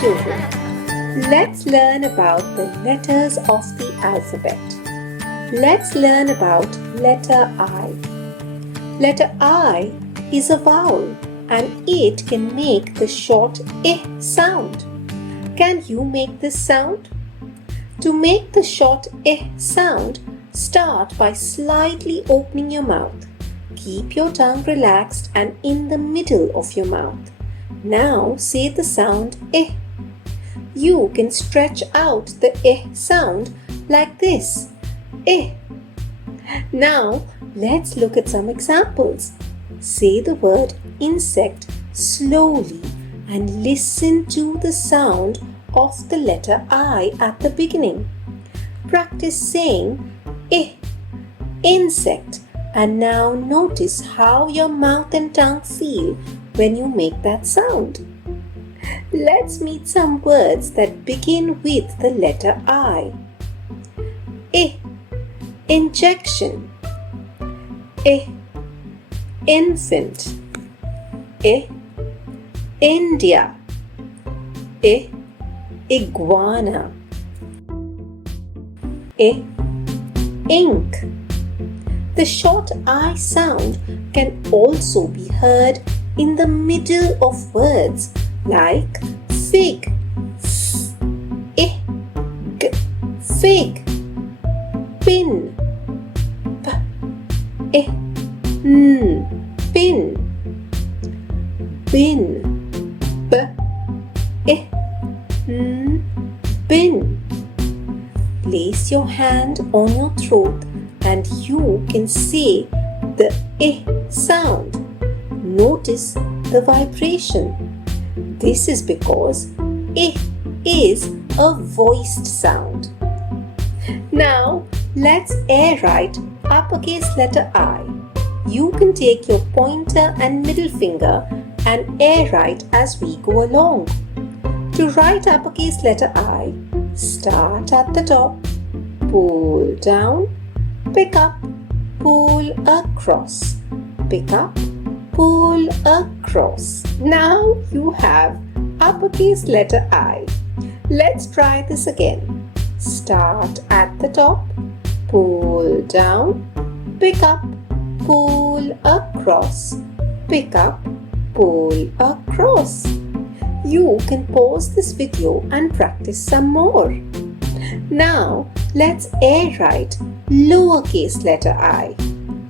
children, let's learn about the letters of the alphabet. Let's learn about letter I. Letter I is a vowel and it can make the short I sound. Can you make this sound? To make the short I sound, start by slightly opening your mouth. Keep your tongue relaxed and in the middle of your mouth. Now say the sound I. You can stretch out the I sound like this. I. Now let's look at some examples. Say the word insect slowly and listen to the sound of the letter I at the beginning. Practice saying I, insect, and now notice how your mouth and tongue feel when you make that sound. Let's meet some words that begin with the letter I. Injection. Infant. India. Iguana. Ink. The short I sound can also be heard in the middle of words like fig, fig, pin, pin, bin, bin. Place your hand on your throat and you can say the I sound. Notice the vibration. This is because I is a voiced sound. Now let's air write uppercase letter I. You can take your pointer and middle finger and air write as we go along. To write uppercase letter I, start at the top, pull down, pick up, pull across, pick up, pull across. Now you have uppercase letter I. Let's try this again. Start at the top, pull down, pick up, pull across, pick up, pull across. You can pause this video and practice some more. Now let's air write lowercase letter I.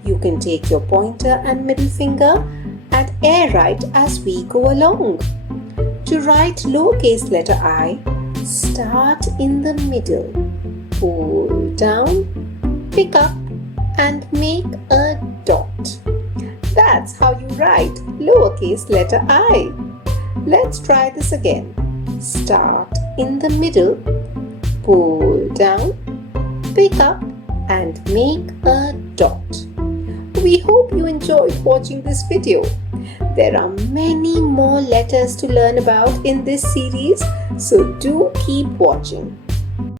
You can take your pointer and middle finger and air write as we go along. To write lowercase letter I, start in the middle, pull down, pick up and make a dot. That's how you write lowercase letter I. Let's try this again. Start in the middle, pull down, pick up and make a dot. We hope you enjoyed watching this video. There are many more letters to learn about in this series, so do keep watching.